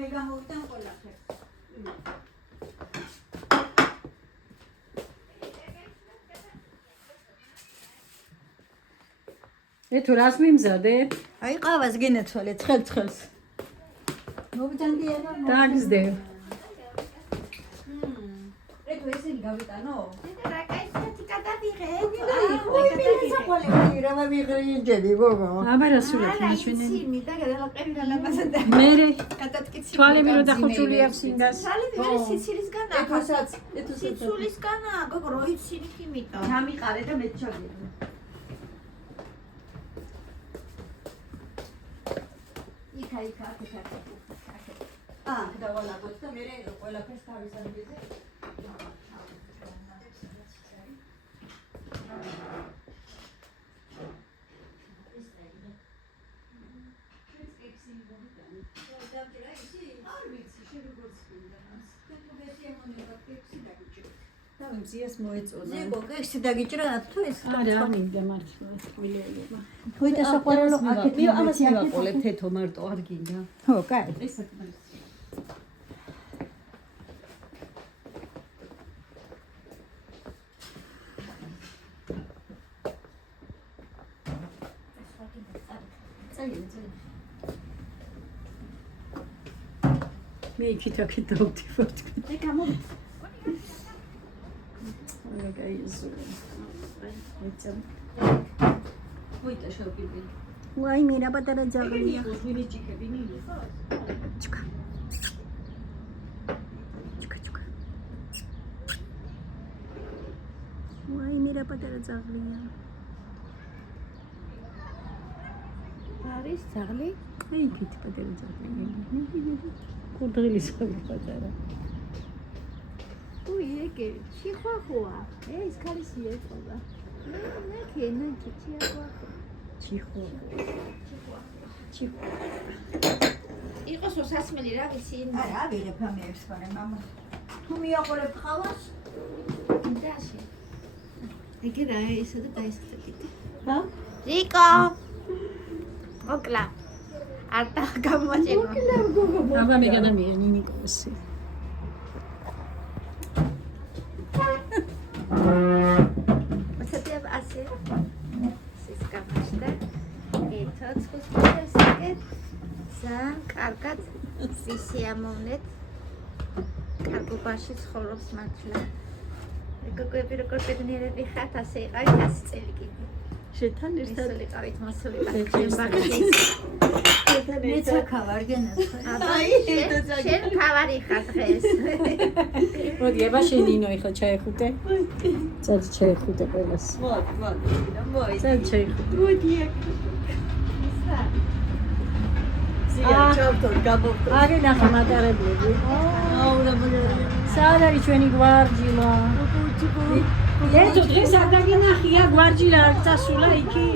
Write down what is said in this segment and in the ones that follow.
მე გამოვიდან ყველაფერს. თუ რას მიმზადე? აი ყავას გინეცვალე ცხელ-ცხელს. მოვიდანდი აბა. დააგზდე. ეთო ესენი გავიტანო? რა კაი გადავიღე. ოი მისაყვალე რა მივიღრინჯები გოგო. აბა რა სულით მაჩვენე. სიმი და გადალაყები გალაბაზად. მერე გადატკიცი. თვალები რო დახურული აქვს ინდას. თვალები მე სიცილისგან ეთოსაც სიცილისგანა გოგო რო იცინით იმიტომ. გამიყარე და მე ჩაგიყვე. იქა. დავალაგოთ და მე ყველაფერს თავის ადგილზე. მზიას მოეწონა. ზეგო კექსი დაგიჭრა თუ ეს არა, მინდა მართლა თბილეულება. თუიტა საყვარელო აქეთ ამას მივაყოლებ თეთო მარტო არ გინდა. ხო, კაი. ეს საკმარისი. მე იქით დავდივარ თქვენ. მე გამოვიდე. რა გაიზურე. ეცემ. ვიტა შევკიდე. ვაი მე რა პატარა ძაღლია. ვინი ჭიქები ნილი ხო? ჩუკა. ვაი მე რა პატარა ძაღლია. არის ძაღლი? აი იქით პატარა ძაღლია. კურდღილის პატარა. უი ეგე чихუახუა. ეს ქალისი ეწოლა. მე კენა чихუახუა. იყოს მოსასმელი რა ვიცი? არა, ვიღებ ამებს, მაგრამ მამა თუ მიაყოლებ ხავას? დაში. ეგე რა ისე და დაისხდებით. ჰა? რიკო. ოკლა. არტა გამოაჭემა. აბა მე გადამიენი ნიკოლასი. მოსატია ასე. სისკამაშდა. ეთო ცხვისფერსაკეთ. ძალიან კარგად სისიამოვნეთ. კარგობაში ცხოვრობს მართლა. გოგოები როგორ ბედნიერები ხართ, ასე იყავით 100 წელი კიდე. შეთან ერთად მისულიყავით, მასულიყავით. მეცა ხავარ გენაცვა. შენ ხავარი ხარ დღეს. მოდი აბა შენინო ეხლა ჩაეხუტე. წად ჩაეხუტე ყველას. მოი. წად ჩაეხუტე. მოდი აქ. ზია ჩავთო გამოვტო. არი ნახე მატარებლები. აუ რა ბოლო. სად არის ჩვენი გვარჯილა? ეთო დღეს არ დაგინახია გვარჯილა არ წასულა იქი.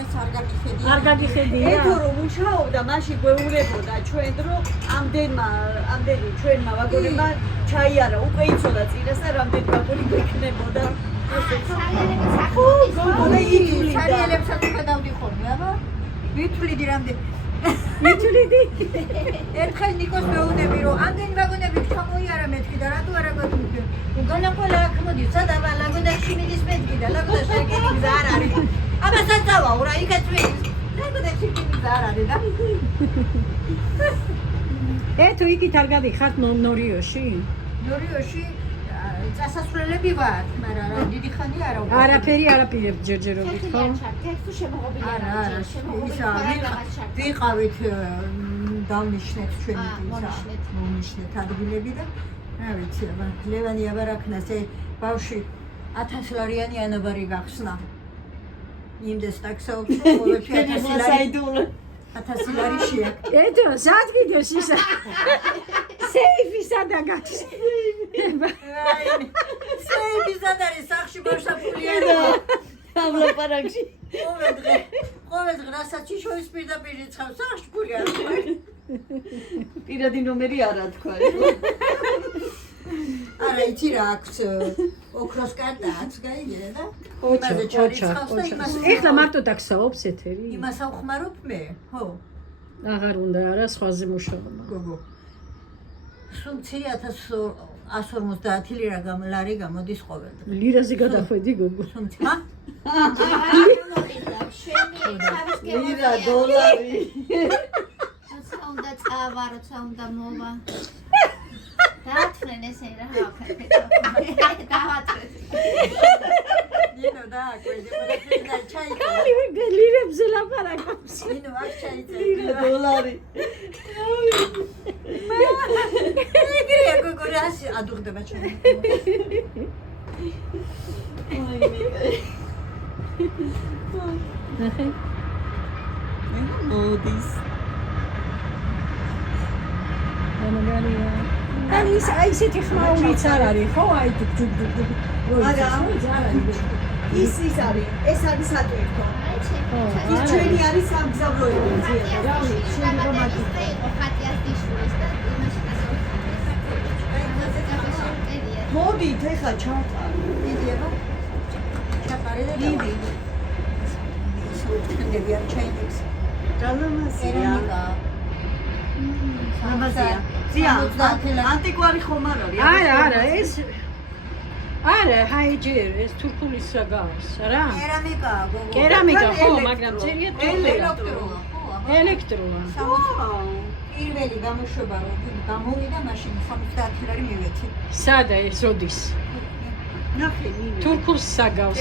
ეს არ გაგიხედია. არ გაგიხედია. ეთო რომ მუშაობდა, მაშინ გვეულებოდა ჩვენ დრო ამდენი ჩვენმა ვაგონებმა ჩაიარა, უკვე იცოდა წინას და რამდენი ვაგონი გვექნებოდა. გოგო ითვლი ჩარიელებსაც ხედავდი ხოლმე, აბა. ვითვლიდი რამდენი. მითვლიდი. ერთხელ ნიკოს მეუბნები რომ ამდენი ვაგონები ჩამოიარა მეთქი და რატო არა გაგვიქე. უგანა ყველა აქ მოდის, სადაა ლაგოდაში მიდის მეთქი და ლაგოდაში ეგენი გზა არ არის. აბა საწავაო რა იქაც მიდის. ლაგოდაში ეგენი გზა არ არის და. ეთო იქით არ გადიხართ ნორიოში? ნორიოში წასასვლელები ვარ, მაგრამ რა დიდი ხანი არა უკვე. არაფერი არაპირებ ჯერჯერობით ხო? თეთრ შემოღობილი არა, ისა ვიყავით დავნიშნეთ ჩვენი მომნიშნეთ ადგილები და რა ვიცი, აბა ლევანი აბარაქნას ბავში 1000 ლარიანი ანაბარი გახსნა. იმდეს ტაქსაობს, ყოველთვის 1000 ლარი. 1000 ლარი შეაქ. ეთო სად გიდეს ისა? სეიფი სადა გაქვს? სეიფი სად არის სახში ბავშვი არა. ავლაპარაკში. ყოველ დღე რასაც შიშოვის პირდაპირ იცავს სახში ფული არ აქვს. პირადი ნომერი არა თქვა. არა იცი რა აქვს ოქროს კარტა აქვს გაიგე და ოჩა. ეხლა მარტო ტაქსაობს ეთერი? იმას ავხმარობ მე, ხო. აღარ უნდა არა სხვაზე მუშაობა. გოგო. სულ 1150 ლარი გამოდის ყოველდღე. ლირაზე გადახვედი გოგო. თუმცა ლირა, დოლარი. როცა უნდა წავა, როცა უნდა მოვა. დაათვლენ ესე რა ვაკეთებ. დავათვლენ. ნინო დააკვირდი, მაგრამ ჩაიწა. ლირებზე ლაპარაკობს. ნინო არ ჩაიწა. ლირა, დოლარი. ეგრეა გოგო რას ადუღდება ჩემი. ნახე. მოდის. გამაგარია. ან ის აი ესეთი ხმაურიც არ არის, ხო? აი ჯუჯუჯუ. არა, ის არის, ეს არის ატვირთო. ის არა. ჩვენი არის სამგზავროები. რავი, შენ რომ მოდით ეხა ჩავყარ. მიდიება. ჩაპარე და დიდი. ხდები არ ჩაიდებს. გალამაზია. ერონიკა. ლამაზია. ზია, ანტიკვარი ხომ არ არის? არა, ეს არა, ჰაიჯერ, ეს თურქული საგავს, რა? კერამიკა, გოგო. კერამიკა, ხო, მაგრამ წერია ელექტროა, ხო, აბა. ელექტროა. პირველი გამოშვება რომ გამოვიდა მაშინ 70 ლარი მივეცი. სადა ეს როდის? ნახე, მინე. თურქულ საგავს.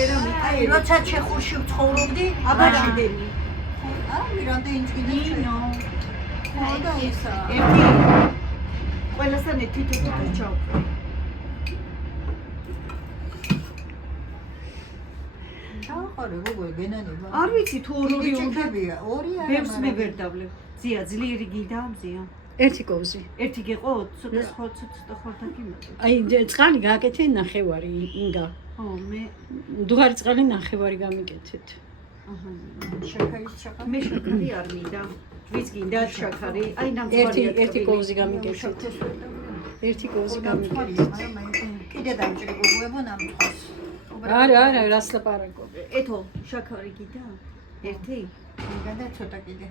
აი, როცა ჩეხურში ვცხოვრობდი, აბაშიდენი. მირანდა ინჭინინო. და ისა. ერთი. ყველასთან თითო ჩავყარ. ჩაყარე, გოგო, გენანება. არ ვიცი თუ ორი ჩეკებია, ორი არა. ბევრს მე ვერ დავლებ. ზია, ძლიერი გიდა, ზია. ერთი კოვზი. ერთი გეყო, ცოტა ხორთა გიმატო. აი, წყალი გააკეთე ნახევარი ინგა. ხო, მე დუღარი წყალი ნახევარი გამიკეთეთ. აჰა. შაქარის ჩაყა. მე შაქარი არ მინდა. ვის გინდა შაქარი? აი ნამწვარია. ერთი კოვზი გამიკეთეთ. ერთი კოვზი გამიკეთეთ. კიდე დამჭრი გოგოებო ნამწვას. არა, რას ლაპარაკობ? ეთო, შაქარი გიდა? ერთი? მიგანდა ცოტა კიდე.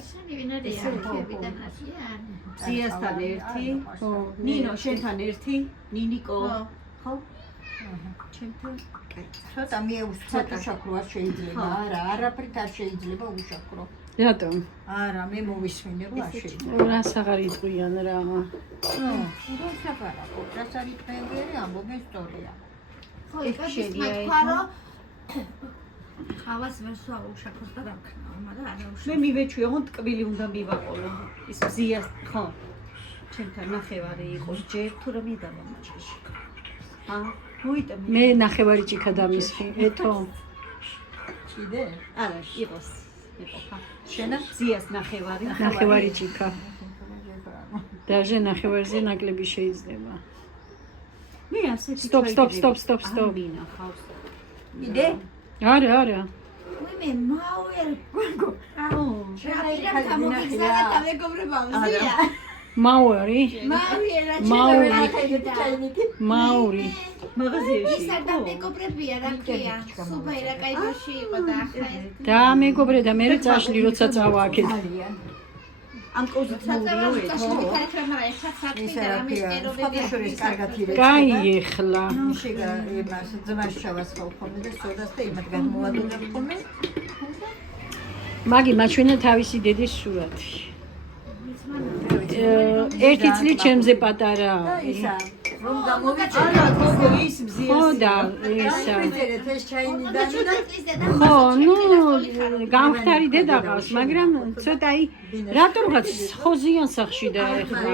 ესენი ვინ არის არქივიდან ასიან? ზიასთან ერთი? ხო. ნინო, შენთან ერთი? ნინიკო? ხო? ჩემთან? ცოტა მიეუსწრეთ უშაქრო არ შეიძლება. არა, არაფრით არ შეიძლება უშაქრო. რატომ? არა, მე მოვისმინე რომ არ შეიძლება. რას აღარ იტყვიან რა. რა შეგარაკო, რას არის თქვენი ამბობენ ისტორია. ხო, ეს თქვა რომ ხავას ვერ სვა უშაქროს და რაქნა, მაგრამ არა უშაქრო. მე მივეჩვი, ოღონდ ტკბილი უნდა მივაყოლო. ის ზიას, ხო. ჩემთან ნახევარი იყოს ჯერ თუ რომ მიდავა მაჭში. მოიტანე. მე ნახევარი ჭიქა დამისხი, ეთო. კიდე? არა, იყოს. იყოფა. შენა? ზიას ნახევარი. ნახევარი ჭიქა. დაჟე ნახევარზე ნაკლები შეიძლება. მე ასეთი სტოპ. მინახავს. კიდე? არა. მე მაუერ გოგო. აო. შეიძლება გამოგიგზავნა და მეგობრებო ზია. მაური? მაური. მაღაზიაში. ის არ და მეგობრებია რა ქვია. სუპერა კაიდოში იყო და ახლა ეს. და მეგობრე და მე წაშლი როცა წავა აქეთ. ამ კოზიტმოურიო ეთო. ფოტოშორის კარგად ირეცი. კაი ეხლა. შეგა იმას ძმას შავას ხოლმე და სოდას და იმად გადმოვადულებთ ხოლმე. მაგი მაჩვენა თავისი დედის სურათი. ერთი წლით ჩემზე პატარაა. ისა რომ გამოვიჭე. არა, გოგო, ის მზიას. ხო და ისა. ვიწერეთ ეს ჩაინიდანი და ხო, გამხდარი დედა ყავს, მაგრამ ცოტა აი რატო რაღაც ხოზიან სახში და ეხლა.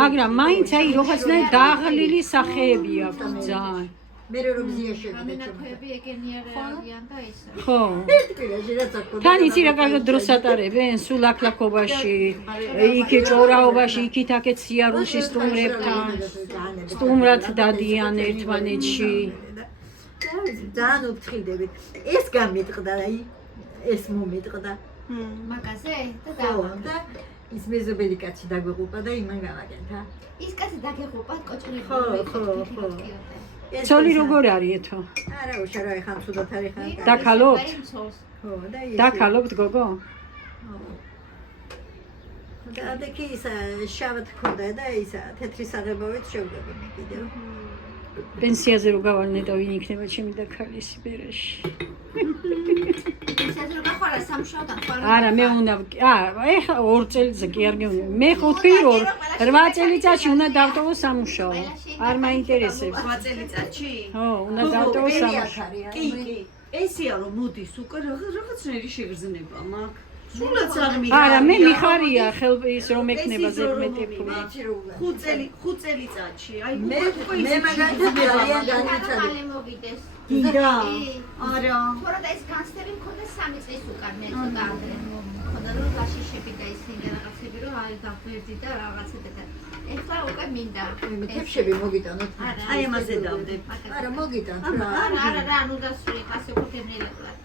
მაგრამ მაინც აი რაღაცნაირ დააღლილი სახეები აქვს ძალიან. მე რომ ზია შევიდე. ამენაქვეები ეგენიარიან და ისა. ხო. ერთკილაში რაც აქ. თან იცი რა კარგად დროს ატარებენ, სულ აქლაკობაში, იქ ჭორაობაში, იქით აქეთ სიარულში სტუმრებთან. სტუმრად დადიან ერთმანეთში. ძალიან უფრთხილდებით. ეს გამიტყდა, აი ეს მომიტყდა. მაგაზე და ხო, დავა. და ის მეზობელი კაცი დაგვეყუპა და იმან გავაკეთა. ის კაცი დაგეღუპა კოჭრილი. ხო. ცოლი როგორ არის ეთო? არა, უშარო ხან სუდათ არის ხან. დაქალობთ? ხო, და ის. დაქალობთ გოგო? და ადექი ისა შავად ქონდა და ისა თეთრი საღებავით შევგებინე კიდევ. პენსიაზე რო გავალნე და ვინ იქნება ჩემი და ქალი სიბერეში. ისეთ რომ გახვალა სამშობლოდან ხვალ. არა მე უნდა ეხლა 2 წელიწადზე კი არ გეუბნები. მე ხვდები რომ 8 წელიწადში უნდა დავტოვო სამუშაო. არ მაინტერესებს. 8 წელიწადში? ხო, უნდა დავტოვო სამუშაო. კი, კი. ესეა რომ მოდის უკვე რაღაცნაირი შეგრძნება მაქვს. სულაც არ მიგა. არა, მე მიხარია ხელის რომ ეკნება ზედმეტი ფული. 5 წელიწადში. აი მე მაგალითად ძალიან განიცადი. ხალე მოგიდეს. გინდა? არა. თორე და ეს განსტები მქონდა 3 წლის უკან მე ცოტა ადრე. მქონდა რომ გაშიშები და ისინი რაღაცები რომ აი დაგვერდი და რაღაცები და ეხლა უკვე მინდა. მე თებშები მოგიტანოთ. აი ამაზე დავდებ. არა მოგიტანთ რა. არა, რა, ნუ დასწრი, ასე უკვე გემნილებლად.